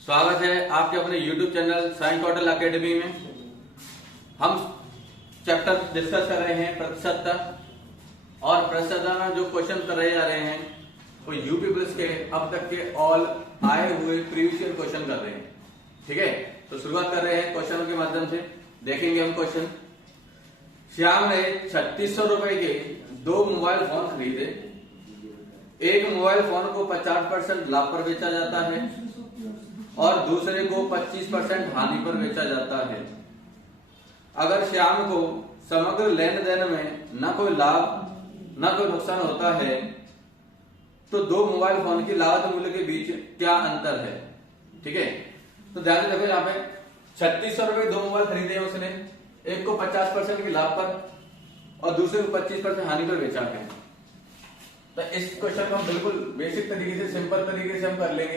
स्वागत है आपके अपने YouTube channel science hotel academy में। हम चैप्टर डिस्कस कर रहे हैं प्रतिशतता, और प्रतिशतता में जो क्वेश्चन कर रहे जा रहे हैं वो यूपी पुलिस के अब तक के ऑल आए हुए प्रीवियस ईयर क्वेश्चन कर रहे हैं। ठीक है, तो शुरुआत कर रहे हैं क्वेश्चन के माध्यम से। देखेंगे हम क्वेश्चन। श्याम ने 3600 रुपए के 2 मोबाइल फोन खरीदे। एक मोबाइल फोन को 50% लाभ पर बेचा जाता है और दूसरे को 25% हानि पर बेचा जाता है। अगर श्याम को समग्र लेन देन में न कोई लाभ न कोई नुकसान होता है तो 2 मोबाइल फोन की लागत मूल्य के बीच क्या अंतर है। ठीक है, तो ध्यान से देखो, यहाँ पे 3600 रुपए 2 मोबाइल खरीदे हैं उसने। एक को 50% के लाभ पर और दूसरे को 25% हानि पर बेचा है। तो इस क्वेश्चन को हम बिल्कुल बेसिक तरीके से, सिंपल तरीके से हम कर लेंगे,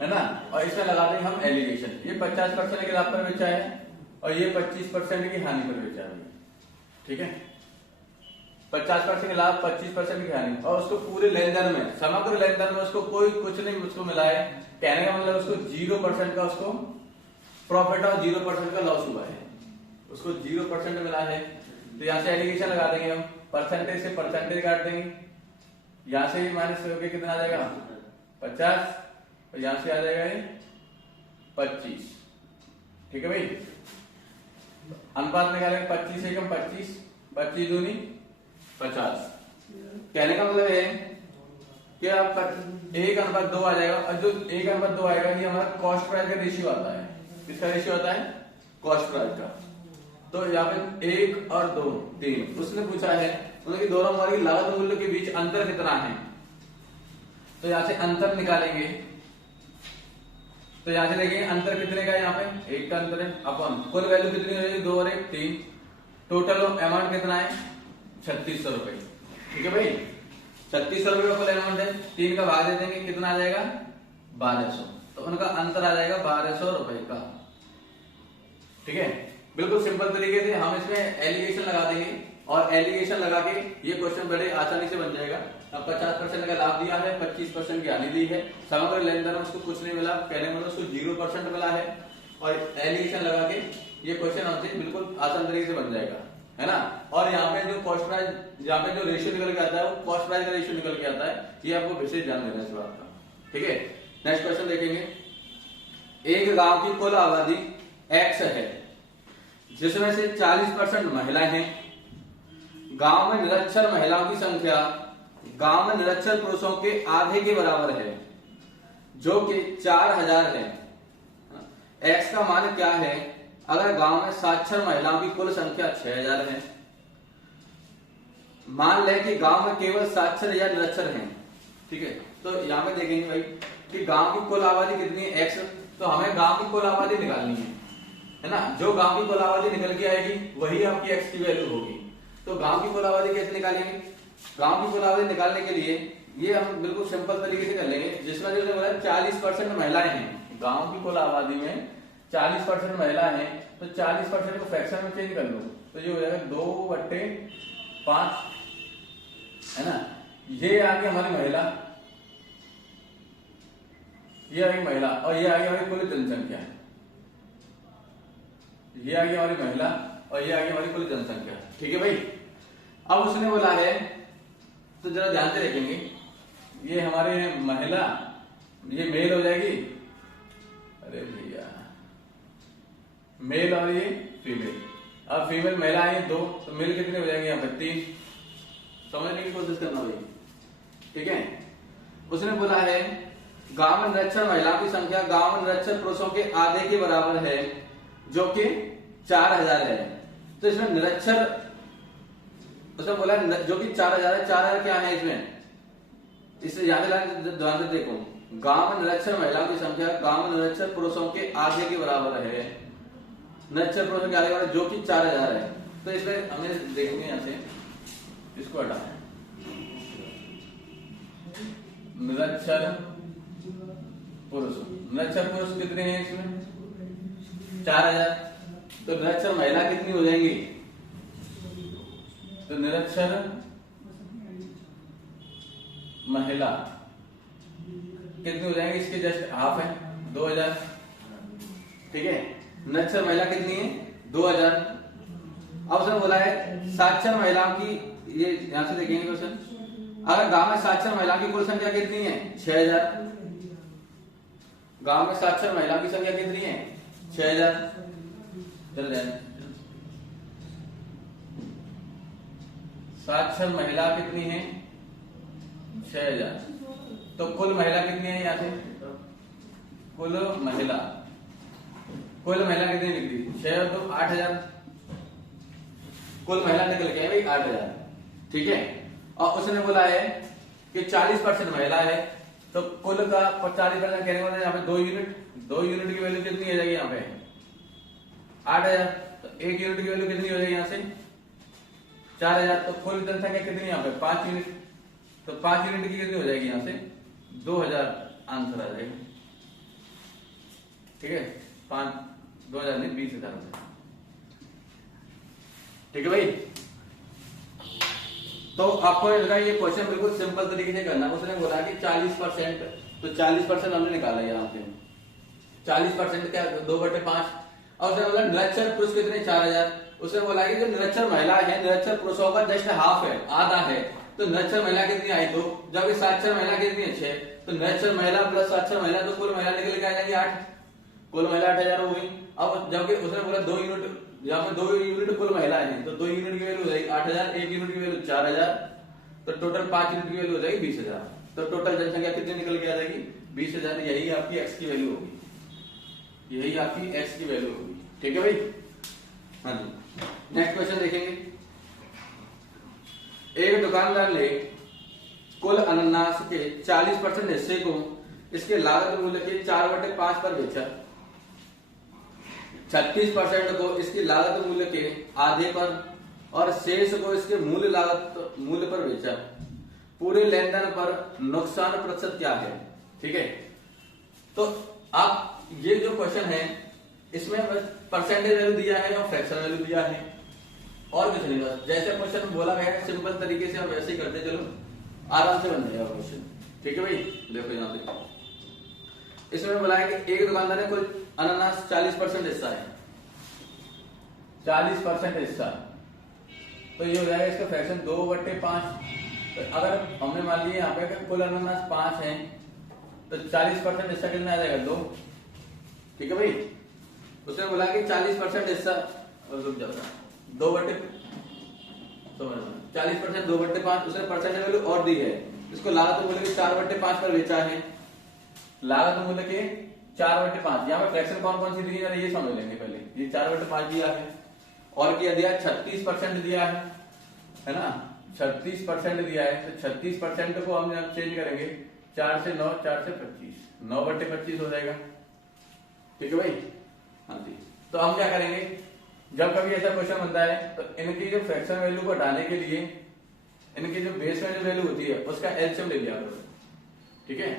है ना। और इसमें लगा देंगे हम एलिगेशन। ये 50% के लाभ पर बेचा है और ये 25% की हानि पर बेचा है। ठीक है, 50% के लाभ, 25% की हानि, और उसको पूरे लेन देन में, समग्र लेन देन में उसको कोई कुछ नहीं उसको मिला है। कहने का मतलब उसको 0% का उसको प्रॉफिट और 0% का लॉस हुआ है। उसको 0% मिला है। तो यहां से एलिगेशन लगा देंगे हम। परसेंटेज से परसेंटेज काट देंगे। यहां से माइनस करके कितना आ जाएगा 50, और यहां से आ जाएगा ये 25। ठीक है भाई, अनुपात निकालेंगे 25 एकम 25, 25 दूनी 50। कहने का मतलब है कि आप 1:2 आ जाएगा, और जो 1:2 आएगा ये हमारा कॉस्ट प्राइस का रेशियो आता है। किसका रेशियो आता है? कॉस्ट प्राइस का। तो यहाँ पे 1 और 2 3 उसने पूछा है कि दोनों हमारी लागत मूल्य के बीच अंतर कितना है। तो यहां से अंतर निकालेंगे। तो यहां से देखेंगे अंतर कितने का है। यहाँ पे 1 का अंतर है अपन कुल वैल्यू कितनी हो जाएगी 2 और 1 3। टोटल अमाउंट कितना है 3600 रुपए। ठीक है भाई, 3600 रुपए का कुल अमाउंट है। 3 का भाग दे देंगे, कितना आ जाएगा 1200। तो उनका अंतर आ जाएगा 1200 रुपए का। ठीक है, बिल्कुल सिंपल तरीके से हम इसमें एलिगेशन लगा देंगे, और एलिगेशन लगा के ये क्वेश्चन बड़े आसानी से बन जाएगा। अब 50% का लाभ दिया है, 25% की हानि दी है, समग्र लेन देन में उसको कुछ नहीं मिला, कहने मतलब उसको 0% मिला है, और एलिगेशन लगा के ये क्वेश्चन हमसे बिल्कुल आसान तरीके से बन जाएगा, है ना। और यहाँ पे जो कॉस्ट प्राइस, यहाँ पे जो रेशियो निकल के आता है वो कॉस्ट प्राइस का रेशियो निकल के आता है। ये आपको विशेष ध्यान देना है इस बात का। ठीक है, नेक्स्ट क्वेश्चन देखेंगे। एक गांव की कुल आबादी X है जिसमें से 40% महिलाएं हैं। गांव में निरक्षर महिलाओं की संख्या गांव में निरक्षर पुरुषों के आधे के बराबर है, जो कि 4000 है। X का मान क्या है अगर गांव में साक्षर महिलाओं की कुल संख्या 6000 है। मान लें कि गांव में केवल साक्षर या निरक्षर हैं। ठीक है, तो यहां पे देखेंगे भाई कि गांव की कुल आबादी कितनी है X। तो हमें गांव की कुल आबादी निकालनी है ना। जो गांव की कुल आबादी निकल के आएगी वही आपकी X की वैल्यू होगी। तो गांव की कुल आबादी कैसे निकालेंगे? गांव की कुल आबादी निकालने के लिए ये हम बिल्कुल सिंपल तरीके से कर लेंगे, जिसमें जो बोला 40% महिलाएं हैं। गांव की कुल आबादी में 40% महिलाएं हैं, तो 40% को फ्रैक्शन में चेंज कर लो तो ये हो जाएगा 2/5, है ना। ये आ गई हमारी महिला, ये आ गई महिला, और ये आ गई हमारी कुल जनसंख्या। ये आ गई हमारी महिला और ये आ गई हमारी कुल जनसंख्या। ठीक है भाई, अब उसने बोला है, तो जरा ध्यान से देखेंगे, ये हमारे महिला, ये मेल हो जाएगी, अरे भैया मेल, और ये फीमेल। अब फीमेल महिला आई 2, तो मेल कितने हो जाएंगे यहाँ पे 3। समझने की कोशिश करना भाई। ठीक है, उसने बोला है गांव में निरक्षर महिलाओं की संख्या गांव में निरक्षर पुरुषों के आधे के बराबर है, जो कि 4000 है। तो इसमें निरक्षर उसने बोला जो कि 4000 है। 4000 क्या है इसमें, इससे याद ध्यान से देखो, गांव में निरक्षर महिलाओं की संख्या गांव में निरक्षर पुरुषों के आधे के बराबर है। निरक्षर पुरुषों के आधे के बराबर जो कि 4000 है। तो इसमें हमें देखेंगे यहां से, इसको हटाएं, निरक्षर पुरुष। निरक्षर पुरुष कितने हैं इसमें 4000। तो निरक्षर महिला कितनी हो जाएंगी, तो निरक्षर महिला कितनी हो जाएंगे, इसके जस्ट हाफ है 2000, ठीक है। निरक्षर महिला कितनी है? 2000। अब उसने बोला है साक्षर महिलाओं की, ये यहां से देखेंगे क्वेश्चन, अगर गांव में साक्षर महिलाओं की कुल संख्या कितनी है? 6000। गांव में साक्षर महिलाओं की संख्या कितनी है? 6000। चल जाए, साक्षर महिला कितनी है? 6000। तो कुल महिला कितनी है? यहाँ से कुल महिला कितनी निकली? 6 तो 8000। कुल महिला निकल गया भाई 8000, ठीक है। और उसने बोला है कि 40% महिला है, तो कुल का 40% कहने का यहाँ पे 2 यूनिट की वैल्यू कितनी हो जाएगी? यहाँ पे 8000। तो 1 यूनिट की वैल्यू कितनी हो जाएगी? यहाँ से 4000। तो कुल जनसंख्या कितनी यहाँ पे? 5 यूनिट। तो 5 यूनिट की कितनी हो जाएगी? यहाँ से 2000 आंसर आ जाएगा, ठीक है। 2000 नहीं, 20,000, ठीक है भाई। तो आपको लगा ये क्वेश्चन बिल्कुल सिंपल तरीके से करना। उसने बोला कि 40%, तो 40% हमने निकाला यहाँ पे। 40% क्या? 2/5। और उसने बोला निरक्षर पुरुष कितने? 4000। उसने बोला कि जो निरक्षर महिला है, निरक्षर पुरुषों का जस्ट हाफ है, आधा है। तो निरक्षर महिला कितनी आई? 2। जबकि साक्षर महिला कितनी है? 6। तो निरक्षर महिला प्लस साक्षर महिला, तो कुल महिला निकल के आ जाएगी 8। कुल महिला 8000 हो गई। अब जबकि उसने बोला 2 यूनिट, यहाँ पे 2 यूनिट कुल महिलाएं हैं, तो 2 यूनिट की वैल्यू हो जाएगी 8000, 1 यूनिट की वैल्यू 4000, तो टोटल 5 यूनिट की वैल्यू हो जाएगी 20,000। तो टोटल जनसंख्या कितनी निकल के आ जाएगी? 20,000। यही आपकी एक्स की वैल्यू होगी, यही आपकी एक्स की वैल्यू होगी, ठीक है भाई। हाँ जी, नेक्स्ट क्वेश्चन देखेंगे। एक दुकानदार ने कुल अनानास के 40% हिस्से को इसके लागत मूल्य के 4/5 पर बेचा, 36% को इसकी लागत मूल्य के आधे पर और शेष को इसके मूल्य पर बेचा। पूरे लेन देन पर नुकसान प्रतिशत क्या है? ठीक है। तो आप ये जो क्वेश्चन है इसमें परसेंटेज वैल्यू दिया है और फ्रैक्शन वैल्यू दिया है और कुछ नहीं। बस जैसे क्वेश्चन बोला गया है सिंपल तरीके से आप वैसे ही करते चलो, आराम से बन जाएगा क्वेश्चन, ठीक है भाई। देखो यहाँ पे इसमें बोला है कि एक दुकानदार ने कुल अनानास 40% हिस्सा है, 40% हिस्सा, तो ये हो जाएगा इसका फ्रैक्शन 2/5। तो अगर हमने मान लिया यहाँ पे कुल अनानास 5 है तो 40% हिस्सा कितना आ जाएगा? 2, ठीक है भाई। उसने बोला कि 40% हिस्सा, रुक जाओ, 40% 2/5। उसने परसेंटेज वैल्यू और दी है, इसको लागत मूल्य के 4/5 पर बेचा है, लागत मूल्य के 4/5। यहाँ पे फ्रैक्शन कौन कौन सी दी है ये समझ लेंगे पहले। ये 4/5 दिया है और क्या दिया? 36% दिया है ना, 36% दिया है। तो 36% को हम चेंज करेंगे 4 से 9, 4 से 25, 9/25 हो जाएगा, ठीक है भाई। हाँ जी। तो हम क्या करेंगे, जब कभी ऐसा क्वेश्चन बनता है तो इनकी जो फ्रैक्शन वैल्यू को हटाने के लिए इनकी जो बेस वैल्यू होती है उसका एलसीएम ले लिया करो, ठीक है।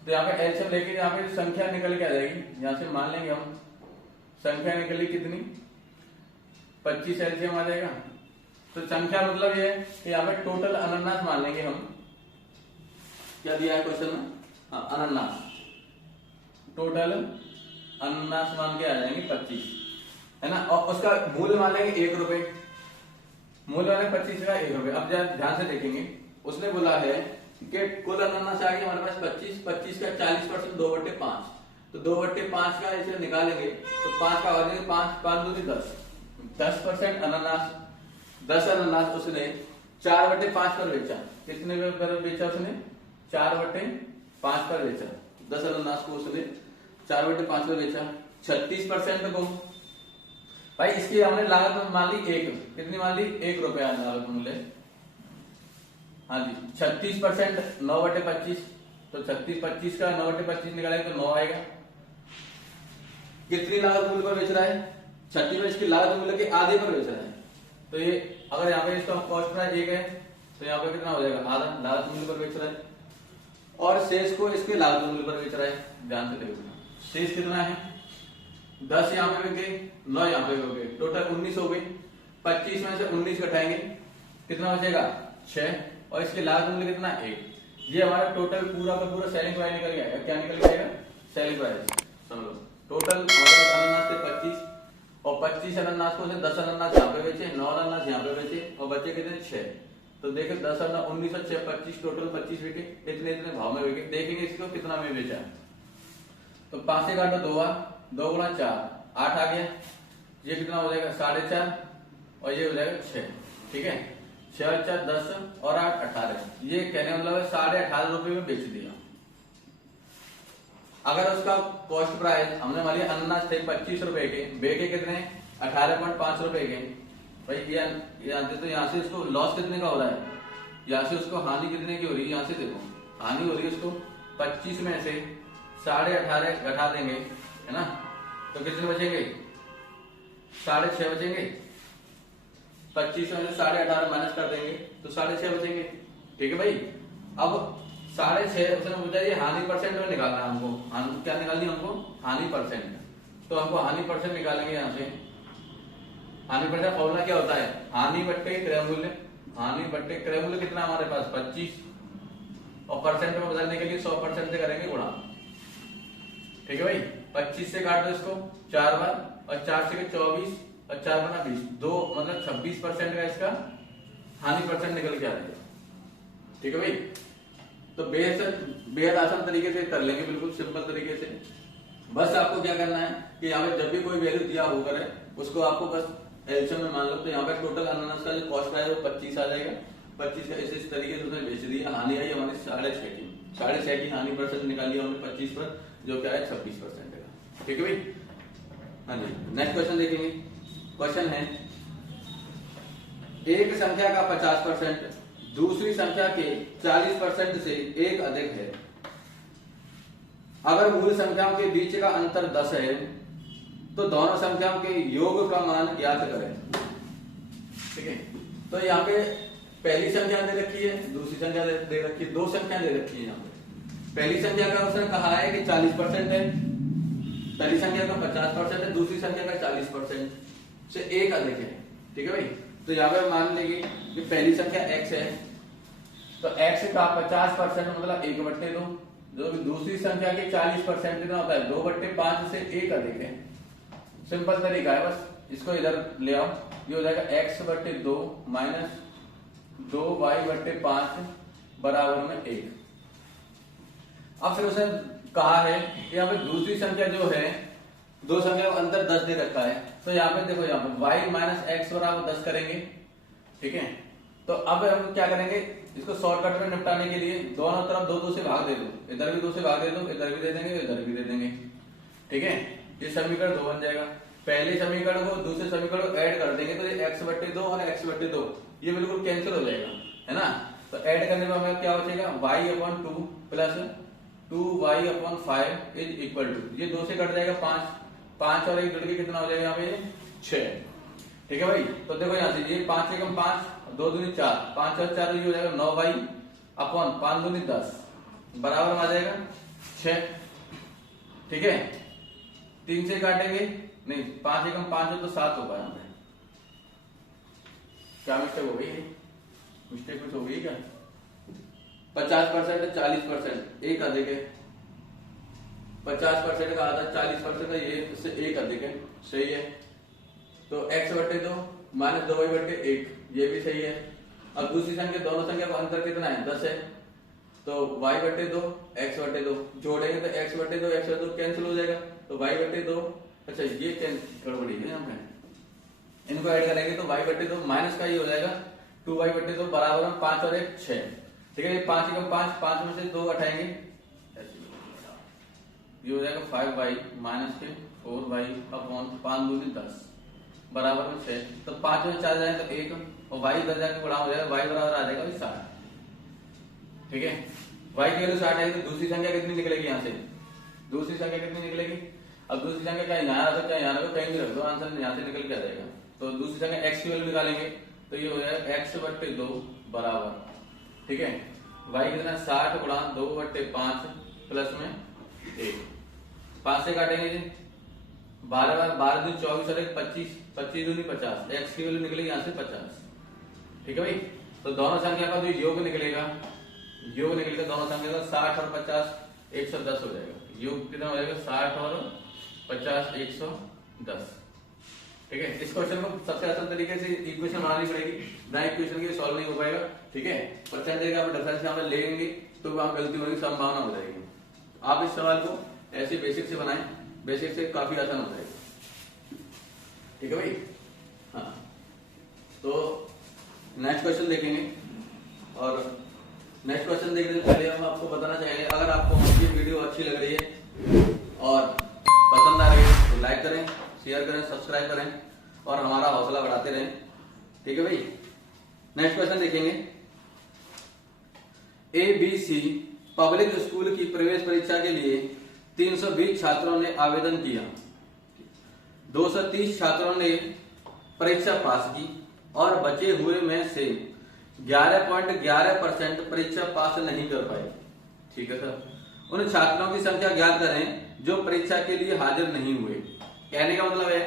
तो यहाँ पे एलसीएम लेके यहाँ पे संख्या निकल के आ जाएगी। यहाँ से मान लेंगे हम संख्या निकली कितनी? 25 एलसीएम आ जाएगा। तो संख्या मतलब ये है कि यहाँ पे टोटल अनानास मान लेंगे हम। क्या दिया है क्वेश्चन में? हाँ, अनानास, टोटल अनानास मान के आ जाएंगे 25, है ना। और उसका मूल्य मान लेंगे 1 रुपए, मूल्य वाले 25 का 1 रुपए। अब ध्यान से देखेंगे, उसने बोला है कि कुल अनानास आ गया हमारे पास 25 का 40% 2/5, तो 2/5 का इसे निकालेंगे तो 5 का हो जाएगा 5 दूनी 10% अनानास, 10 अनानास उसने 4/5 पर बेचा। कितने पर बेचा उसने? 4/5 पर बेचा। 10 अनानास को उसने 4/5 पर बेचा। 36% को भाई इसकी हमने लागत मान ली 1, कितनी मान ली? 1 रुपया लागत मूल्य। हाँ जी, 36% 9/25, तो 25 का 9/25 निकालेंगे तो 9 आएगा। कितनी लागत मूल्य पर बेच रहा है? 36 में इसकी लागत मूल्य के आधे पर बेच रहा है। तो ये अगर यहाँ पे इसका कॉस्ट प्राइस 1 है तो यहाँ पे कितना हो जाएगा? आधा लागत मूल्य पर बेच रहा है और शेष को इसके लागत मूल्य पर बेच रहा है। ध्यान से देखो, शेष कितना है? 10 यहाँ पे गए, 9 यहाँ पे हो गए, टोटल 19 हो गई। 25 में से 19 घटाएंगे, कितना बचेगा? 6, और इसके लागत मूल्य कितना? 1। ये हमारा टोटल पूरा का पूरा सेलिंग प्राइस निकल गया। क्या निकल जाएगा? Selling price. समझो टोटल हमारे पास अनानास थे 25 और 25 अनानास को 10 अनानास यहाँ पे बेचे, 9 अनानास यहाँ पे बेचे और बचे कितने 6। तो देखे 10 अनानास 19 और 6 25, टोटल 25 बिके, इतने इतने भाव में बिके। देखेंगे इसको कितना में बेचा। तो 5 से काटो 2 2 गुना 4 8 आ गया। ये कितना हो जाएगा 4.5 और ये हो जाएगा 6। ठीक है 6 और 4 10 और 8 18। ये कहने मतलब है 18.5 रुपए में बेच दिया। अगर उसका कॉस्ट प्राइस हमने मान लिया अनानास थे 25 रुपए के, बेचे कितने 18.5 रुपए के, भाई तो यहाँ से इसको लॉस कितने का हो रहा है, यहाँ से उसको हानि कितने की हो रही है। यहाँ से देखो हानि हो रही है उसको 25 में से 18.5 घटा देंगे है ना, तो कितने बचेंगे 6.5 बचेंगे। 25 में से 18.5 माइनस कर देंगे तो 6.5 बचेंगे। ठीक है भाई, अब 6.5 उसने पूछा ये हानि परसेंट में निकालना है हमको। हानि क्या निकालनी है हमको, हानि परसेंट। तो हमको हानि परसेंट निकालेंगे यहाँ से। हानि परसेंट फॉर्मूला क्या होता है, हानि बट्टे क्रय मूल्य। हानि बट्टे क्रय मूल्य कितना हमारे पास 25 और परसेंट में बदलने के लिए 100% से करेंगे गुणा। ठीक है भाई, 25 से काट दो इसको 4 बार और 4 से 24 और 4 बना 20, 2 मतलब 26% का इसका हानि परसेंट निकल के आ जाएगा। ठीक है भाई, तो बेहद आसान तरीके से कर लेंगे, बिल्कुल सिंपल तरीके से। बस आपको क्या करना है कि यहाँ पे जब भी कोई वैल्यू दिया होकर है उसको आपको बस एलसीएम में मान लो। तो यहाँ पे टोटल अनानास का जो कॉस्ट है वो 25 आ जाएगा। 25 का इस तरीके से उसने बेच दिया। हानि आई हमारी 6.5 की हानि परसेंट निकाली हमने 25 पर, जो क्या है 26% का। ठीक है भाई, हाँ जी। नेक्स्ट क्वेश्चन देखेंगे। क्वेश्चन है एक संख्या का 50% दूसरी संख्या के 40% से एक अधिक है। अगर मूल संख्याओं के बीच का अंतर 10 है तो दोनों संख्याओं के योग का मान ज्ञात करें। ठीक है, तो यहाँ पे पहली संख्या दे रखी है, दूसरी संख्या दे रखी है, 2 संख्या दे रखी है। यहाँ पे पहली संख्या का उसने कहा है कि 40% है, पहली संख्या का 50% है, दूसरी संख्या का 40% से एक अधिक है। ठीक है भाई, तो यहाँ पे मान लेंगे कि पहली संख्या x है, तो x का 50% मतलब 1/2, जो कि दूसरी संख्या के 40% कितना होता है 2/5 से एक अधिक है। सिंपल तरीका है, बस इसको इधर ले आओ। ये हो जाएगा x/2 माइनस 2y/5 बराबर में 1। अब फिर उसने कहा है कि यहाँ पे दूसरी संख्या जो है, दो संख्या का अंतर 10 दे रखा है, तो यहाँ पे देखो यहाँ पे y माइनस एक्स बराबर 10 करेंगे। ठीक है, तो अब हम क्या करेंगे, इसको शॉर्टकट में निपटाने के लिए दोनों तरफ 2 से भाग दे दो, इधर भी 2 से भाग दे दो, इधर भी दे देंगे, इधर भी दे देंगे। ठीक है, ये समीकरण 2 बन जाएगा। पहले समीकरण को दूसरे समीकरण को ऐड कर देंगे तो ये x/2 और x/2 ये बिल्कुल कैंसिल हो जाएगा, है ना। तो ऐड करने में हमें क्या बचेगा y/2 plus 2y/5 is equal to, ये 2 से कट जाएगा 5 और 1 जुड़ के कितना हो जाएगा यहाँ पे 6। ठीक है भाई, तो देखो यहाँ से ये 5 से कम 5, 2 दूनी 4, 5 और 4 ये हो जाएगा 9y/5 दूनी 10 बराबर आ जाएगा 6। ठीक है, 3 से काटेंगे नहीं, 5 से कम 5 हो तो 7 होगा। यहाँ पे क्या मिस्टेक हो गई, मिस्टेक कुछ हो गई क्या। 50% 40% एक अधिक है, 50% का आधा 40% का ये इससे एक अधिक है, सही है। तो x/2 माइनस 2y/1 ये भी सही है। अब दूसरी संख्या, दोनों संख्या का अंतर कितना है 10 है, तो y/2 x/2 जोड़ेंगे तो x/2 कैंसिल हो जाएगा, तो y/2 अच्छा ये गड़बड़ी है यहाँ पे, इनको ऐड करेंगे तो y/2 माइनस का ये हो जाएगा 2y/2 बराबर में 5 और 1 6। ठीक है, 5 से 5 में से 2 हटाएंगे, ये हो जाएगा 5y माइनस के 4y/5 दूनी 10 बराबर में 6। तो 5 में 4 जाए तो 1 और y इधर जाके गुणा हो जाएगा, y बराबर आ जाएगा 60। ठीक है, y की वैल्यू 60 है तो दूसरी संख्या कितनी निकलेगी यहाँ से, दूसरी संख्या कितनी निकलेगी। अब दूसरी संख्या चाहे यहाँ रखो चाहे यहाँ रखो, कहीं भी रख दो, आंसर यहाँ से निकल के आ जाएगा। तो दूसरी संख्या x की वैल्यू निकालेंगे तो ये हो जाएगा x/2 बराबर, ठीक है, y कितना 60 गुणा 2/5 प्लस में 1। 5 से काटेंगे जी 12 दूनी 24 और 25, 25 दूनी 50, x की वैल्यू निकलेगी यहाँ से 50। ठीक है भाई, तो दोनों संख्या का जो योग निकलेगा दोनों संख्या का 60 और 50 110 हो जाएगा। योग कितना हो जाएगा 60 और 50 110। ठीक है, इस क्वेश्चन को सबसे आसान तरीके से इक्वेशन बनानी पड़ेगी, बिना इक्वेशन के सॉल्व नहीं हो पाएगा। ठीक है, परसेंटेज का डिफरेंस यहाँ पे लेंगे तो वहां गलती होने की संभावना हो जाएगी। आप इस सवाल को ऐसे बेसिक से बनाएं, बेसिक से काफी आसान हो जाएगा। ठीक है भाई, हाँ। तो नेक्स्ट क्वेश्चन देखेंगे, और नेक्स्ट क्वेश्चन देखने से पहले हम आपको बताना चाहेंगे, अगर आपको हमारी वीडियो अच्छी लग रही है और पसंद आ रही है तो लाइक करें, शेयर करें, सब्सक्राइब करें और हमारा हौसला बढ़ाते रहें। ठीक है भाई, नेक्स्ट क्वेश्चन देखेंगे। ABC पब्लिक स्कूल की प्रवेश परीक्षा के लिए 320 छात्रों ने आवेदन किया, 230 छात्रों ने परीक्षा पास की और बचे हुए में से 11.11% परीक्षा पास नहीं कर पाए। ठीक है सर, उन छात्रों की संख्या ज्ञात करें जो परीक्षा के लिए हाजिर नहीं हुए। कहने का मतलब है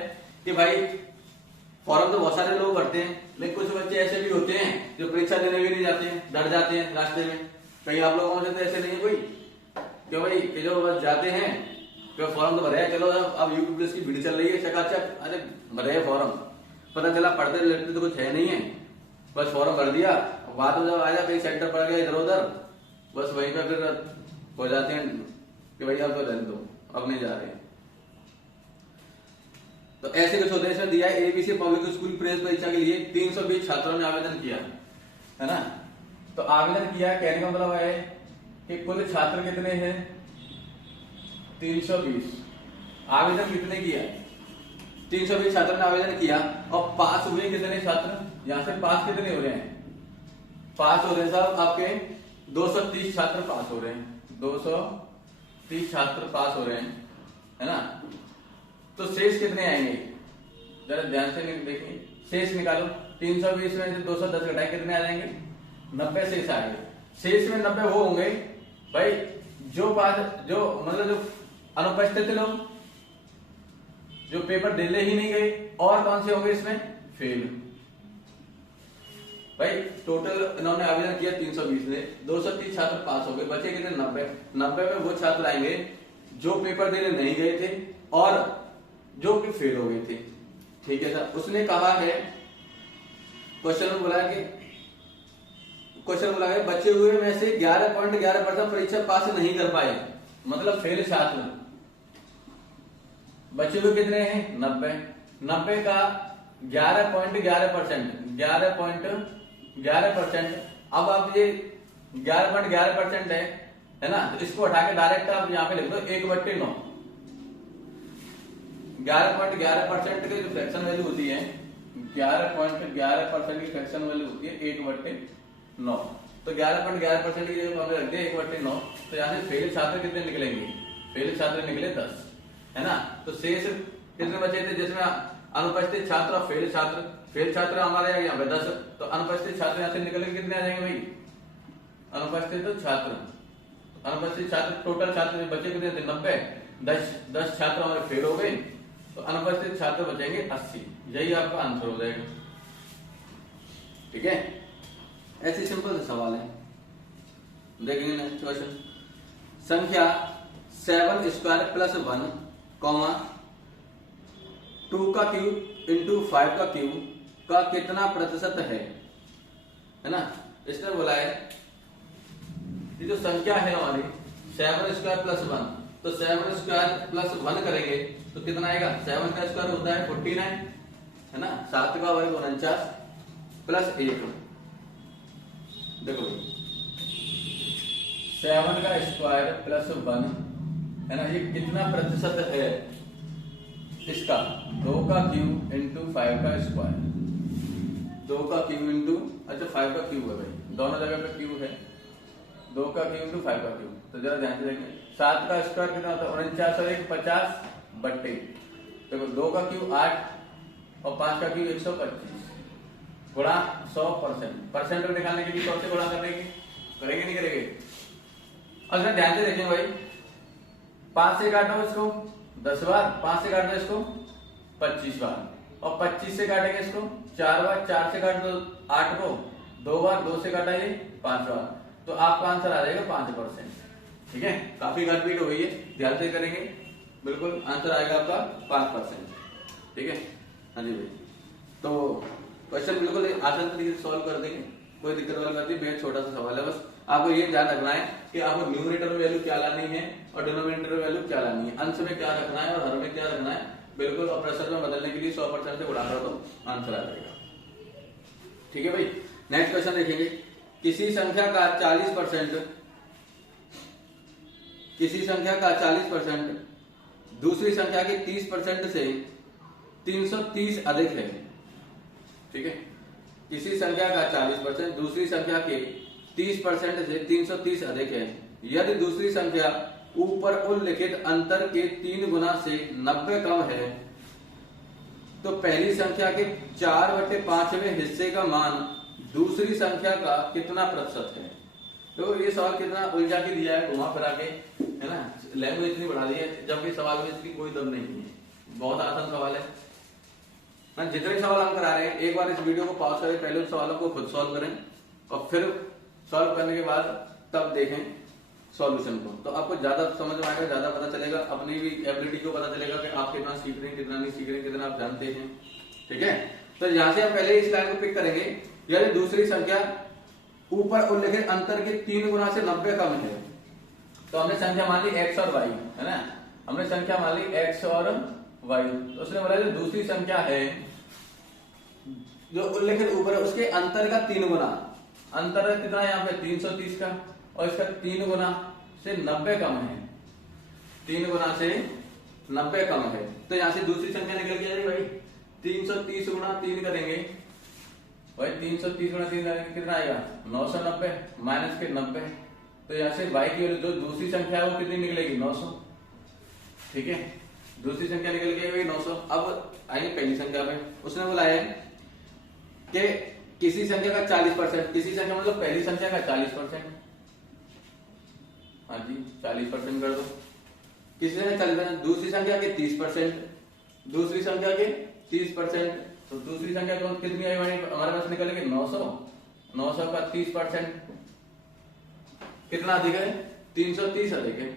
कि भाई फॉर्म तो बहुत सारे लोग भरते हैं, लेकिन कुछ बच्चे ऐसे भी होते हैं जो परीक्षा देने भी नहीं जाते हैं, डर जाते हैं रास्ते में। कहीं आप लोगों में तो ऐसे नहीं है कोई, क्यों भाई कि जो बस जाते हैं, क्यों फॉर्म तो भरे, चलो अब यूट्यूब पे इसकी वीडियो चल रही है, चकाचक अरे भरे फॉर्म, पता चला पढ़ते लिखते तो कुछ है नहीं है, बस फॉर्म भर दिया, बात में जब आया कहीं सेंटर पड़ गया इधर उधर, बस वहीं पे फिर हो जाते हैं कि भाई अब तो रहने दो, अब नहीं जा रहे हैं। तो ऐसे कुछ होते हैं। इसमें दिया है ABC पब्लिक स्कूल प्रवेश परीक्षा के लिए 320 छात्रों ने आवेदन किया है ना। तो आवेदन किया कहने का मतलब है कि कुल छात्र कितने हैं 320। आवेदन कितने किया 320 छात्रों ने आवेदन किया और पास हुए कितने छात्र, यहां से पास कितने हो रहे हैं, पास हो रहे हैं साहब आपके 230 छात्र पास हो रहे हैं, 230 छात्र पास हो रहे हैं, है ना। तो शेष कितने आएंगे जरा ध्यान से देखिए, शेष निकालो। 320 में से 210 घटाए कितने आ जाएंगे 90 शेष आएंगे। शेष में 90 वो होंगे भाई जो पास, जो मतलब जो अनुपस्थित लोग, जो पेपर दिल्ली ही नहीं गए, और कौन से होंगे इसमें फेल। भाई टोटल इन्होंने आवेदन किया 320 में, 230 छात्र पास हो गए, बचे कितने 90 में वो छात्र आएंगे जो पेपर देने नहीं गए थे और जो कि फेल हो गए थे। ठीक है सर, उसने कहा है क्वेश्चन में बोला है बचे हुए में से 11.11% परीक्षा पास नहीं कर पाए, मतलब फेल छात्र। बचे हुए कितने हैं 90 का 11.11%, 11.11%। अब आप ये 11.11% है ना, तो इसको हटा के डायरेक्ट आप यहाँ पे लिख दो 1/9। 11.11% की जो फ्रैक्शन वैल्यू होती है, 11.11% की फ्रैक्शन वैल्यू होती है 1/9। तो 11.11% की जगह हमने रख दिया 1/9। तो यहाँ से फेल छात्र कितने निकलेंगे, फेल छात्र निकले 10, है ना। तो शेष कितने बचे थे जिसमें अनुपस्थित छात्र और फेल छात्र, फेल छात्र हमारे यहाँ पे 10, तो अनुपस्थित छात्र यहाँ से निकल के कितने आ जाएंगे भाई, अनुपस्थित छात्र टोटल छात्र बचे कितने थे 90, 10 छात्र हमारे फेल हो गए, तो अनुपस्थित छात्र बचेंगे 80। यही आपका आंसर हो जाएगा। ठीक है, ऐसे सिंपल से सवाल है। देखेंगे नेक्स्ट क्वेश्चन। संख्या 7 स्क्वायर प्लस 1 2 का क्यूब इंटू 5 का क्यूब का कितना प्रतिशत है ना। इसने बोला है कि जो संख्या है हमारी 7 स्क्वायर प्लस 1, तो 7 स्क्वायर प्लस 1 करेंगे तो कितना आएगा, 7 का स्क्वायर होता है 49, है ना, 7 का वर्ग 49 प्लस 1। देखो 7 का स्क्वायर प्लस 1 है ना, ये कितना प्रतिशत है इसका, 2 का क्यूब इंटू 5 का स्क्वायर, 2 का क्यूब इंटू, अच्छा 5 का क्यूब है भाई, दोनों जगह पे क्यूब है, 2 का क्यूब इंटू 5 का क्यूब। तो जरा ध्यान से देखें, 7 का स्क्वायर कितना होता है 49 और 1 50 बट्टे, देखो 2 का क्यूब 8 और 5 का क्यूब 125 गुणा 100%। परसेंट में निकालने के लिए कौन से गुणा करेंगे, नहीं करेंगे। अगर ध्यान से देखें भाई, 5 से काटो इसको 10 बार, 5 से काट दो इसको 25 बार, और 25 से काटेंगे इसको 4 बार, 4 से काट दो 8 को 2 बार, 2 से काटा ये 5 बार, तो आपका आंसर आ जाएगा 5%। ठीक है, काफी घटपीट हो गई है, ध्यान से करेंगे, बिल्कुल आंसर आएगा आपका 5%। ठीक है, हाँ जी भाई। तो क्वेश्चन बिल्कुल आसान तरीके से सॉल्व कर देंगे, कोई दिक्कत वाली बात नहीं, बेहद छोटा सा सवाल है। बस आपको ये ध्यान रखना है कि आपको न्यूमरेटर में वैल्यू क्या लानी है और डिनोमिनेटर में वैल्यू क्या लानी है, अंश में क्या रखना है और हर में क्या रखना है, बिल्कुल। और प्रेशर में बदलने के लिए 100% से गुणा करो तो आंसर आ जाएगा। ठीक है भाई, नेक्स्ट क्वेश्चन देखेंगे। किसी संख्या का 40% दूसरी संख्या के 30% से 330 अधिक है। ठीक है, किसी संख्या का 40% दूसरी संख्या के 30% से 330 अधिक है यदि दूसरी संख्या ऊपर उल्लिखित अंतर के 3 गुना से 90 कम है तो पहली संख्या के 4/5वें हिस्से का मान दूसरी संख्या का कितना प्रतिशत है। तो ये सवाल कितना उलझा के दिया है, घुमा फिरा के, है ना, लैंग्वेज इतनी बढ़ा दी है, जबकि सवाल में इसकी कोई दम नहीं है, बहुत आसान सवाल है। जितने सवाल हम करा रहे हैं, एक बार इस वीडियो को पॉज करें, पहले उन सवालों को खुद सॉल्व करें और फिर सॉल्व करने के बाद तब देखें सॉल्यूशन को, तो आपको ज्यादा समझ में आएगा, ज्यादा पता चलेगा, अपनी भी एबिलिटी को पता चलेगा कि आप कितना सीख रहे हैं, कितना नहीं सीख रहे हैं, कितना आप जानते हैं। ठीक है, तो यहां से हम पहले इस लाइन को पिक करेंगे। यदि दूसरी संख्या ऊपर उल्लिखित अंतर के 3 गुना से 90 कम है, तो हमने संख्या मान ली x और y, है ना, हमने संख्या मान ली x और y, तो उसने बोला जो दूसरी संख्या है जो उल्लिखित ऊपर है उसके अंतर का 3 गुना, अंतर कितना है यहाँ पे 330 का, और इसका 3 गुना से 90 कम है, 3 गुना से 90 कम है, तो यहाँ से दूसरी संख्या निकल के आएगी भाई 330 गुना 3 करेंगे भाई, 330 गुना 3 करेंगे कितना आएगा 990 माइनस के 90, तो यहाँ से y की जो दूसरी संख्या है वो कितनी निकलेगी 900। ठीक है, दूसरी संख्या निकल के आएगी 900। अब आइए पहली संख्या पे, उसने बोला है कि किसी संख्या का 40%, किसी संख्या मतलब पहली संख्या का 40%, हाँ जी 40% कर दो, किसी संख्या 40%, दूसरी संख्या के 30%, दूसरी संख्या के 30%, तो दूसरी संख्या कौन कितनी आई हमारे पास निकलेगी 900, 900 का 30% कितना अधिक है 330 अधिक है,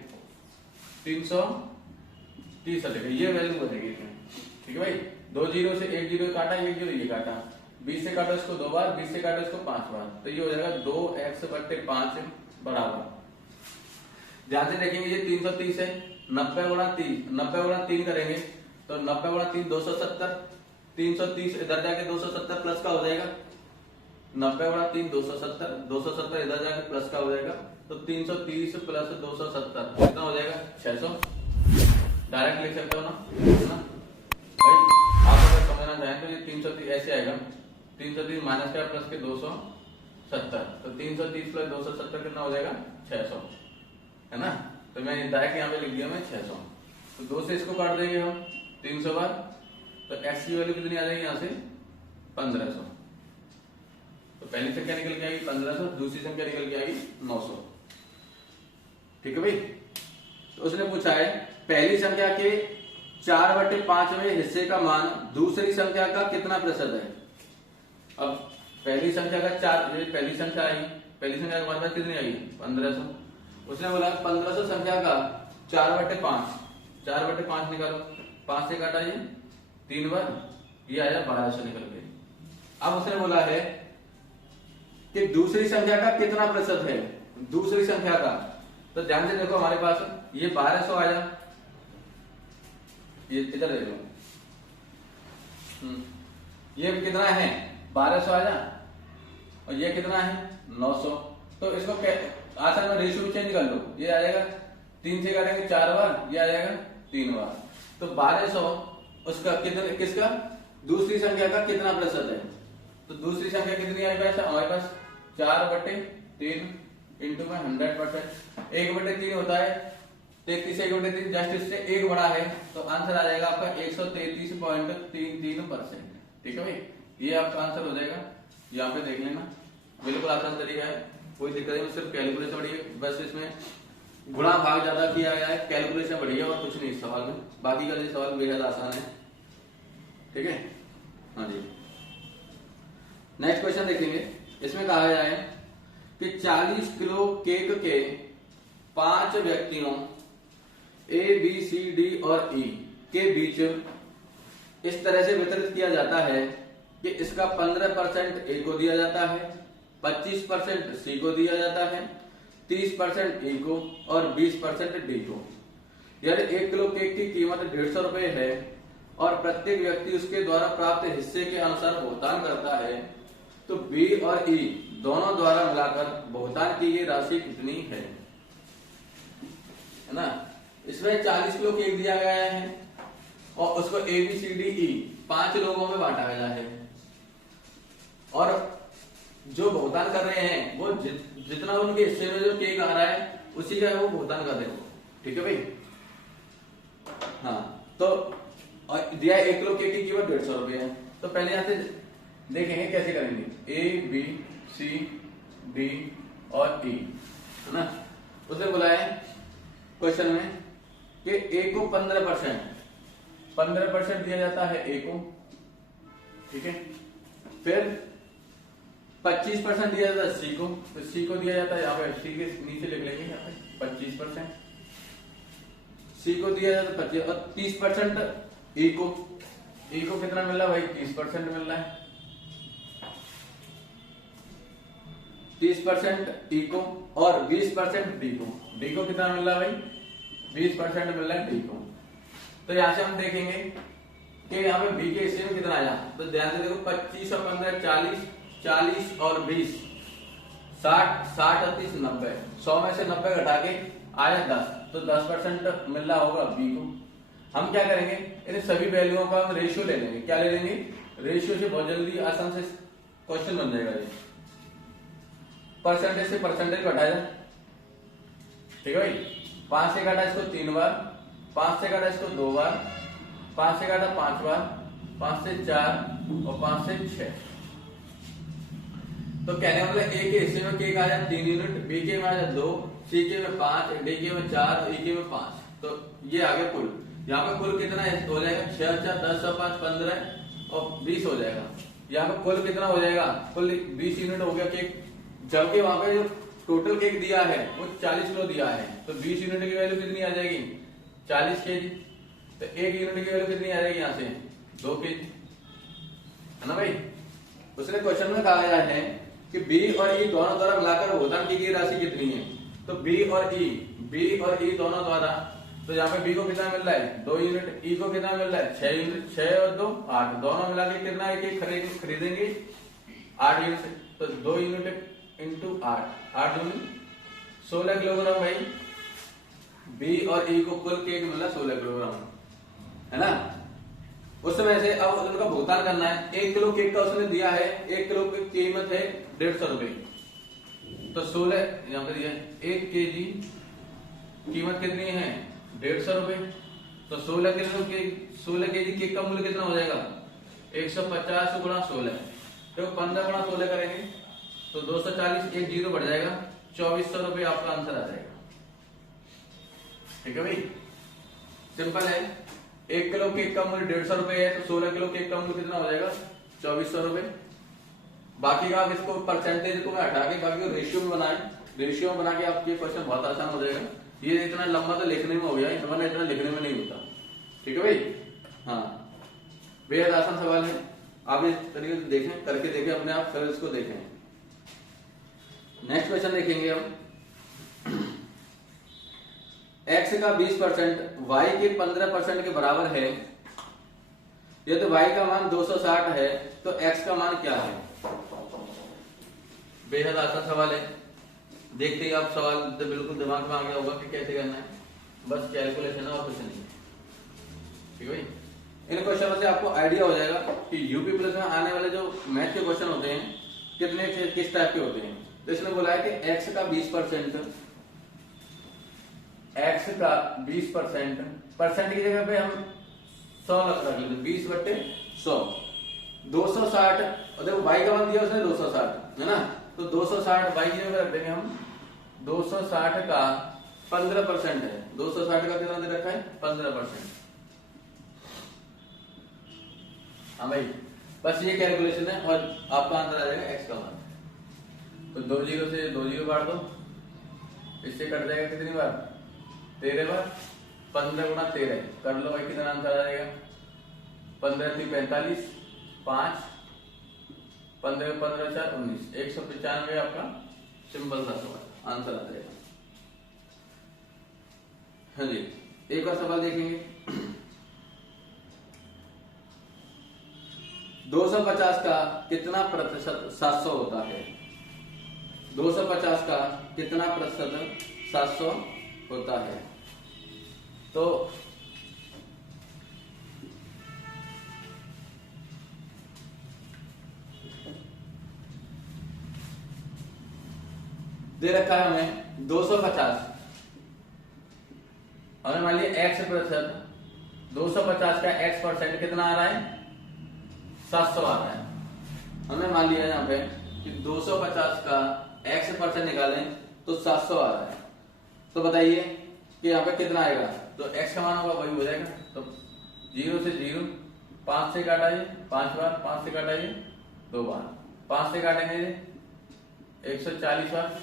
330 अधिक है, ये वैल्यू बनेगी। ठीक है भाई, 2 जीरो से 1 जीरो काटा, 1 जीरो ये काटा, 20 से काटा इसको 2 बार, 20 से काटा इसको 5 बार, तो ये हो जाएगा 2x/5 बराबर। ध्यान से देखेंगे ये 330 है, 90 गुणा 3 करेंगे तो 90 गुणा 3 270, 330 इधर जाके 270 प्लस का हो जाएगा, 90 गुणा 3 270, 270 इधर जाके प्लस का हो जाएगा, तो 330 प्लस 270 कितना हो जाएगा 600। डायरेक्ट लिख सकते हो ना, है ना भाई, आप अगर समझना चाहें तो ये 330 ऐसे आएगा, 330 माइनस का प्लस के 270, तो 330 प्लस 270 कितना हो जाएगा 600, है ना, तो मैं डायरेक्ट यहाँ पे लिख दिया मैं 600, तो 2 से इसको काट देंगे हम 300 बार, तो x की वैल्यू कितनी आ जाएगी यहाँ से 1500, तो पहली संख्या निकल के आएगी 1500, दूसरी संख्या निकल के आएगी 900। ठीक है भाई, तो उसने पूछा है पहली संख्या के 4/5वें हिस्से का मान दूसरी संख्या का कितना प्रतिशत है। अब पहली संख्या का 4, ये पहली संख्या आई, पहली संख्या के बाद कितनी आई 1500, उसने बोला 1500 संख्या का 4/5 निकालो, 5 से काटा ये 3 बार, ये आया 1200 निकल के। अब उसने बोला है कि दूसरी संख्या का कितना प्रतिशत है, दूसरी संख्या का, तो ध्यान से देखो हमारे पास ये 1200 आया, ये इधर देख लो, ये कितना है 1200 आया और ये कितना है 900, तो इसको आसान में रेशियो चेंज कर लो, ये आ जाएगा 3 से करेंगे 4 बार, ये आ जाएगा 3 बार, तो 1200 उसका कितना, किसका दूसरी संख्या का कितना प्रतिशत है, तो दूसरी संख्या कितनी आई हमारे पास 4/3 इंटू में 100%, 1/3 होता है 33, 1/3 जस्ट इससे 1 बड़ा है, तो आंसर आ जाएगा आपका 133.33%। ठीक है भाई, ये आपका आंसर हो जाएगा, यहाँ पे देख लेना, बिल्कुल आसान तरीका है, कोई दिक्कत नहीं, सिर्फ कैलकुलेशन बढ़ी है, बस इसमें गुणा भाग ज्यादा किया गया है, कैलकुलेशन बढ़ी है और कुछ नहीं इस सवाल में, बाकी का ये सवाल बेहद आसान है। ठीक है, हाँ जी, नेक्स्ट क्वेश्चन देखेंगे। इसमें कहा गया है कि 40 किलो केक के 5 व्यक्तियों ए बी सी डी और ई के बीच इस तरह से वितरित किया जाता है कि इसका 15% ए को दिया जाता है, 25% सी को दिया जाता है, 30% ई को और 20% डी को। यदि 1 किलो केक की कीमत 150 रुपए है और प्रत्येक व्यक्ति उसके द्वारा प्राप्त हिस्से के अनुसार भुगतान करता है, तो बी और ई दोनों द्वारा मिलाकर भुगतान की गई राशि कितनी है ना। इसमें 40 किलो केक दिया गया है और उसको A B C D E 5 लोगों में बांटा गया है और जो भुगतान कर रहे हैं वो जितना उनके हिस्से में जो केक आ रहा है उसी का वो भुगतान कर रहे हैं। ठीक है भाई। हाँ, तो दिया 1 किलो केक की कीमत 150 रुपये है। तो पहले यहां से देखेंगे कैसे करेंगे। ए बी सी डी और ई है ना। उसने बोला है क्वेश्चन में कि ए को 15% दिया जाता है ए को, ठीक है। फिर 25% दिया जाता है सी को, तो सी को दिया जाता है यहाँ पे, सी के नीचे लिख लेंगे यहाँ पे 25%, सी को दिया जाता है 25 और 30% ई को। ई को कितना मिल रहा है भाई? 30% मिल रहा है। 30% ई को और 20% डी को। डी को कितना मिल रहा है भाई? 20% मिल रहा है डी को। तो यहां से हम देखेंगे कि यहाँ पे बी के हिस्से में कितना आया। तो ध्यान से देखो 25 और 15 40, 40 और 20 60, 60 और 30 90। 100 में से 90 घटा के आया 10, तो 10% मिल रहा होगा बी को। हम क्या करेंगे, इन सभी वैल्यूओं का हम रेशियो ले लेंगे। क्या ले लेंगे? रेशियो से बहुत जल्दी आसान से क्वेश्चन बन जाएगा ये। परसेंटेज से परसेंटेज घटाया, ठीक है भाई। 5 से काटा इसको 3 बार, 5 से काटा इसको 2 बार, 5 से काटा 5 बार, 5 से 4 और 5 से 6। तो कहने का मतलब ए के हिस्से में केक आ जाए 3 यूनिट, बी के में आ जाए 2, सी के में 5, डी के में 4, ई के में 5। तो ये आ गया कुल। यहाँ पे कुल कितना हो जाएगा? 6 4 10 और 5 15 और 20 हो जाएगा। यहाँ पे कुल कितना हो जाएगा? कुल 20 यूनिट हो गया केक। जबकि वहां पे जो टोटल केक दिया है वो 40 किलो दिया है, तो 20 यूनिट की वैल्यू कितनी आ जाएगी? 40 केजी। तो 1 यूनिट की वैल्यू कितनी आ जाएगी? यहाँ से 2 केजी, है ना भाई। उसने क्वेश्चन में कहा गया है कि बी और ई दोनों द्वारा मिलाकर भुगतान की गई राशि कितनी है। तो बी और ई दोनों द्वारा, तो यहाँ पे बी को कितना मिल रहा है? 2 यूनिट, ई को कितना मिल रहा है? 6 यूनिट। 6 और 2 8, दोनों मिला के कितना एक खरीदेंगे? 8 यूनिट। तो 2 यूनिट इंटू 8 यूनिट 16 किलोग्राम भाई। बी और ई को कुल केक मिला 16 किलोग्राम, है ना। उस समय से अब उनका भुगतान करना है। 1 किलो केक का उसने दिया है, 1 किलो की कीमत है 150 रुपए। तो 16 यहाँ पे दिया 1 केजी कीमत कितनी है? 150 रुपए। तो 16 केजी केक का मूल्य कितना हो जाएगा? 150 गुणा 16, तो 15 गुणा 16 करेंगे तो 240, एक जीरो बढ़ जाएगा, 2400 रुपए आपका आंसर आ जाएगा। ठीक है भाई, सिंपल है। 1 किलो केक का मूल्य 150 रुपए है, तो 16 किलो केक का मूल्य कितना हो जाएगा? 2400 रुपए। बाकी का आप इसको परसेंटेज को हटा के बाकी रेशियो में बनाए। रेशियो में बना के आपके क्वेश्चन बहुत आसान हो जाएगा। ये इतना लंबा तो लिखने में हो गया, वरना इतना लिखने में नहीं होता। ठीक है भाई। हाँ, बेहद आसान सवाल है। आप इस तरीके से देखें, करके देखें अपने आप, फिर इसको देखें। नेक्स्ट क्वेश्चन देखेंगे हम। x का 20% y के 15% के बराबर है। यदि y का मान 260 है तो x का मान क्या है? बेहद आसान सवाल है। देखते ही आप सवाल तो बिल्कुल दिमाग में आ गया होगा कि कैसे करना है। बस कैलकुलेशन है और कुछ नहीं। ठीक है भाई। इन क्वेश्चनों से आपको आइडिया हो जाएगा कि यूपी प्लस में आने वाले जो मैथ के क्वेश्चन होते हैं कितने किस टाइप के होते हैं। तो इसने बोला है कि x का 20%, x का 20%, परसेंट की जगह पे हम 100 रख लेते, 20/100, 260। और देखो y का मान दिया उसने 260, है ना। तो 260 y की जगह रख देंगे हम। 260 का 15% है। 260 का कितना दे रखा है? 15%। हाँ भाई, बस ये कैलकुलेशन है और आपका आंसर आ जाएगा x का मान। तो 2 जीरो से 2 जीरो काट दो, इससे कट जाएगा कितनी बार? 13 बार। 15 गुना 13 कर लो भाई, कितना आंसर आ जाएगा? 15 3 45, 5 15 15 4 19, 195 आपका सिंपल सा सवाल आंसर आ जाएगा। हाँ जी, एक और सवाल देखेंगे। 250 का कितना प्रतिशत 700 होता है? 250 का कितना प्रतिशत 700 होता है? तो दे रखा है हमें 250, हमें मान लिया x प्रतिशत, 250 का x परसेंट कितना आ रहा है? 700 आ रहा है। हमें मान लिया यहाँ पे कि 250 का x परसेंट निकालें तो 700 आ रहा है। तो बताइए कि यहाँ पे कितना आएगा? तो x का मान होगा वही हो जाएगा। तो 0 से 0, 5 से काटाइए 5 बार, 5 से काटाइए 2 बार, 5 से काटेंगे 140 बार,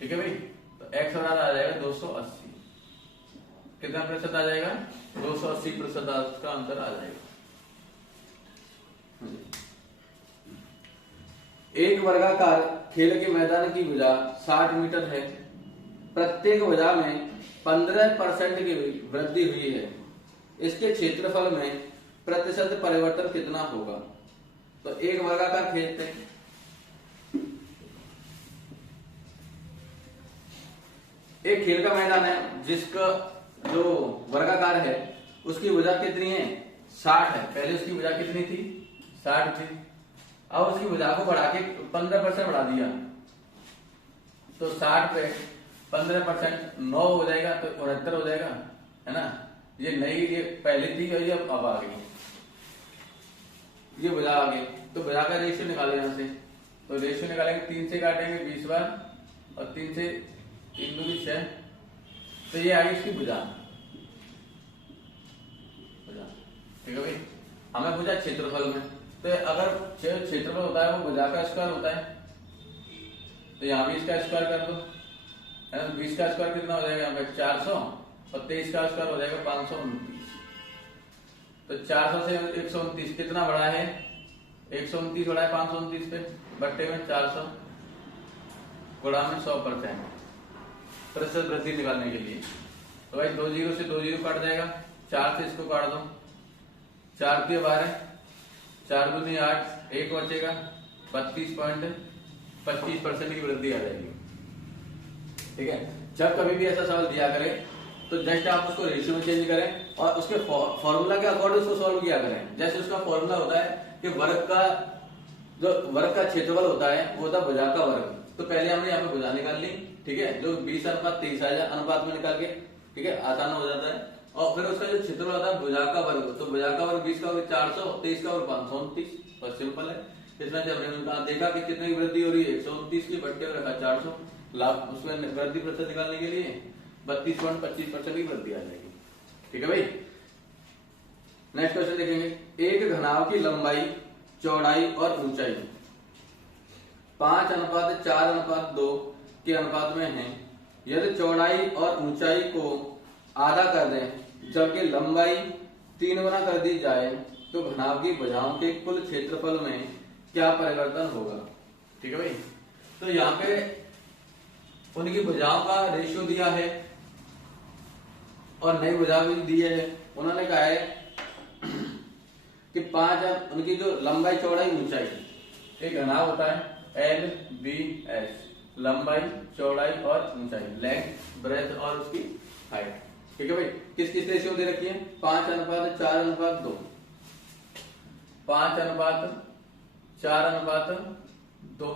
ठीक है भाई। तो x बराबर आ जाएगा 280। कितना प्रतिशत आ जाएगा? 280% का आंसर आ जाएगा। एक वर्गाकार खेल के मैदान की भुजा 60 मीटर है। प्रत्येक भुजा में 15% की वृद्धि हुई है। इसके क्षेत्रफल में प्रतिशत परिवर्तन कितना होगा? तो एक वर्गाकार खेल थे, एक खेल का मैदान है जिसका जो वर्गाकार है उसकी भुजा कितनी है? 60 है। पहले उसकी भुजा कितनी थी? 60 थी। अब उसकी भुजा को बढ़ा के 15% बढ़ा दिया, तो 60 पे 15% 9 हो जाएगा, तो 69 हो जाएगा, है ना। ये नई, ये पहले थी और ये अब आ गई, ये भुजा आ गई। तो भुजा का रेशियो निकाले यहां से। तो रेशियो निकालेंगे, 3 से काटेंगे 20 बार और 3 से 3 2 6, तो ये आ गई इसकी भुजा। ठीक है भाई। हमें भुजा क्षेत्रफल में, तो अगर क्षेत्रफल होता है वो भुजा का स्क्वायर होता है, तो यहाँ भी इसका स्क्वायर कर दो, है ना। 20 का स्क्वायर कितना हो जाएगा यहाँ पे? 400, और 23 का स्क्वायर हो जाएगा 529। तो 400 से 129 कितना बढ़ा है? 129 बढ़ा है 529 पे, बट्टे में 400, गुणा में 100% प्रतिशत वृद्धि निकालने के लिए। तो भाई 2 0 से 2 0 काट जाएगा, 4 से इसको काट दो, 4 के 12, 4 दूनी 8, 1 बचेगा, 32.25% की वृद्धि आ जाएगी। ठीक है। जब कभी भी ऐसा सवाल दिया करे तो जस्ट आप उसको रेशियो में चेंज करें और उसके फॉर्मूला के अकॉर्डिंग उसको सॉल्व किया करें। जैसे उसका फॉर्मूला होता है कि वर्ग का क्षेत्रफल होता है वो होता है भुजा का वर्ग। तो पहले हमने यहाँ पे भुजा निकाल ली, ठीक है, जो 20:23 आया अनुपात में निकाल के, ठीक है, आसान हो जाता है। और फिर उसका जो क्षेत्रफल होता है भुजा का वर्ग, तो भुजा का वर्ग 20 का वर्ग 400, 23 का वर्ग 529, बस सिंपल है। इसमें से हमने देखा कि कितनी वृद्धि हो रही है, 129 की, बट्टे में रखा 400, लाभ उसमें वृद्धि प्रतिशत निकालने के लिए 32.25% की वृद्धि आ जाएगी। ठीक है भाई। नेक्स्ट क्वेश्चन देखेंगे। एक घनाभ की लंबाई, चौड़ाई और ऊंचाई 5:4:2 के अनुपात में है। यदि चौड़ाई और ऊंचाई को आधा कर दें जबकि लंबाई 3 गुना कर दी जाए तो घनाभ की भुजाओं के कुल क्षेत्रफल में क्या परिवर्तन होगा? ठीक है भाई। तो यहाँ पे उनकी भुजाओं का रेशियो दिया है और नई भुजा भी दिए है। उन्होंने कहा है कि 5 उनकी जो लंबाई, चौड़ाई, ऊंचाई, एक घनाभ होता है LBS, लंबाई, चौड़ाई और ऊंचाई, लेंथ, ब्रेथ और उसकी हाइट। ठीक है भाई। किस किस रेशियो दे रखी है? 5:4:2, 5:4:2,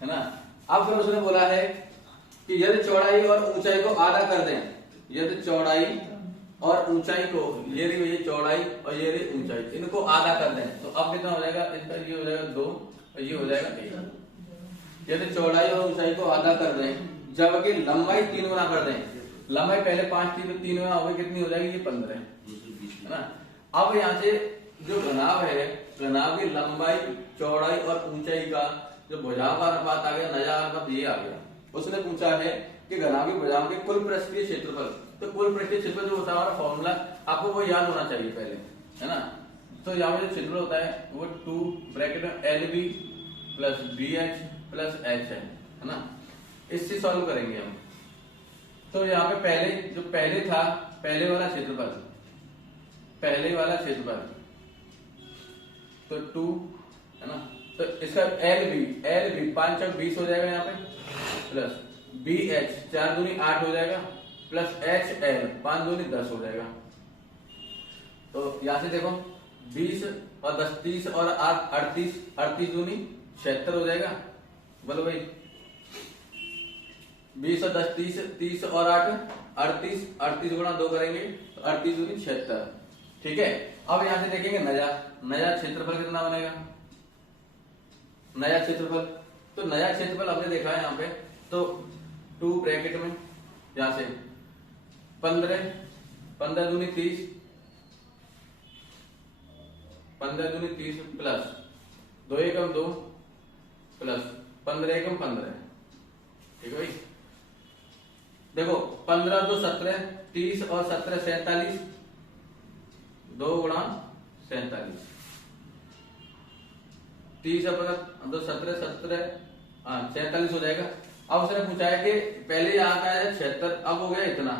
है ना। अब फिर उसने बोला है कि यदि चौड़ाई और ऊंचाई को आधा कर दें, यदि चौड़ाई और ऊंचाई को, ये रही ये चौड़ाई और ये रही ऊंचाई, इनको आधा कर दें तो अब कितना हो जाएगा? इनका ये हो जाएगा 2 और ये हो जाएगा 1। यदि चौड़ाई और ऊंचाई को आधा कर दें जबकि लंबाई 3 गुना कर दें, लंबाई पहले 5 थी तो 3 गुना हो गई, कितनी हो जाएगी? ये 15, है ना। अब यहाँ से जो घनाभ है, घनाभ की लंबाई, चौड़ाई और ऊंचाई का जो भुजाओं का अनुपात आ गया, नया अनुपात ये आ गया, उसने पूछा है कि घनाभ की भुजाओं के कुल पृष्ठीय क्षेत्रफल। तो कुल पृष्ठीय क्षेत्रफल जो होता है हमारा फॉर्मूला आपको वो याद होना चाहिए पहले, है ना। तो यहाँ पे जो क्षेत्रफल होता है वो 2 ब्रैकेट में LB plus BH plus H है ना। इससे सॉल्व करेंगे हम। तो यहाँ पे पहले था पहले वाला क्षेत्रफल तो 2 है ना। तो इसका LB 5 चौक 20 हो जाएगा यहाँ पे, प्लस BH 4 दूनी 8 हो जाएगा, प्लस HL 5 दूनी 10 हो जाएगा। तो यहां से देखो 20 और 10 30 और 8 38 दूनी 76 हो जाएगा। बोलो भाई 20 और 10 30 और 8 38 गुणा 2 करेंगे तो 38 दूनी 76। ठीक है। अब यहां से देखेंगे नया क्षेत्रफल कितना बनेगा। नया क्षेत्रफल हमने देखा है यहाँ पे, तो 2 ब्रैकेट में यहां से 15 दूनी 30 प्लस 2 एकम 2 प्लस 15 एकम 15। ठीक है भाई। देखो 15 2 17 30 और 17 47, 2 गुणा 47, 30 और 2 17 47 हो जाएगा। अब उसने पूछा है कि पहले यहाँ का है 76, अब हो गया इतना,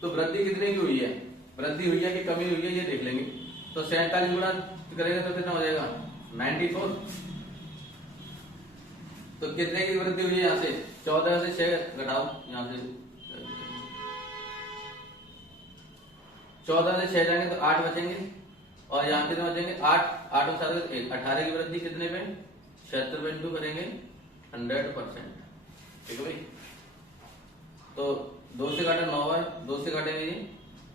तो वृद्धि कितने की हुई है, वृद्धि हुई है कि कमी हुई है ये देख लेंगे। तो 47 गुणा करेंगे तो कितना हो जाएगा 94। तो कितने की वृद्धि हुई है यहाँ से 14 से 6 घटाओ, यहाँ से 14 से 6 जाएंगे तो 8 बचेंगे, और यहाँ कितने बचेंगे 8 और 7 18 की वृद्धि कितने पे 76.2 करेंगे 100%। ठीक है भाई। तो 2 से काटा 9 बार, 2 से काटेंगे ये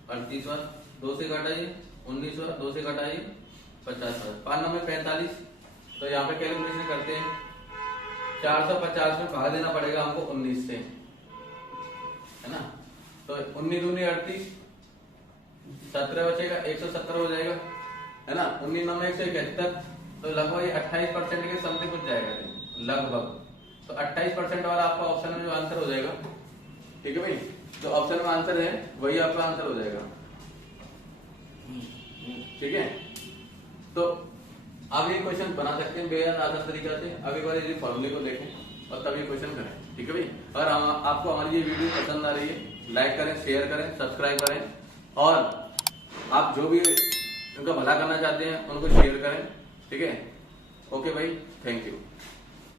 38 बार, 2 से काटा ये 19 बार, 2 से काटा ये 50 बार, 5 9 में 45। तो यहाँ पे कैलकुलेशन करते हैं 450 में भाग देना पड़ेगा हमको 19 से, है ना। तो 19 दूनी 38, 17 बचेगा 170 हो जाएगा, है ना। 19 9 में 171, तो लगभग 28% के समथिंग कुछ जाएगा लगभग। तो 28% वाला आपका ऑप्शन में जो आंसर हो जाएगा। ठीक है भाई। जो ऑप्शन में आंसर है वही आपका आंसर हो जाएगा। ठीक है। तो आप ये क्वेश्चन बना सकते हैं बेहद आसान तरीका से। अब एक बार ये फॉर्मूले को देखें और तब ये क्वेश्चन करें। ठीक है भाई। अगर आपको हमारी ये वीडियो पसंद आ रही है, लाइक करें, शेयर करें, सब्सक्राइब करें, और आप जो भी उनका भला करना चाहते हैं उनको शेयर करें। ठीक है। ओके भाई, थैंक यू।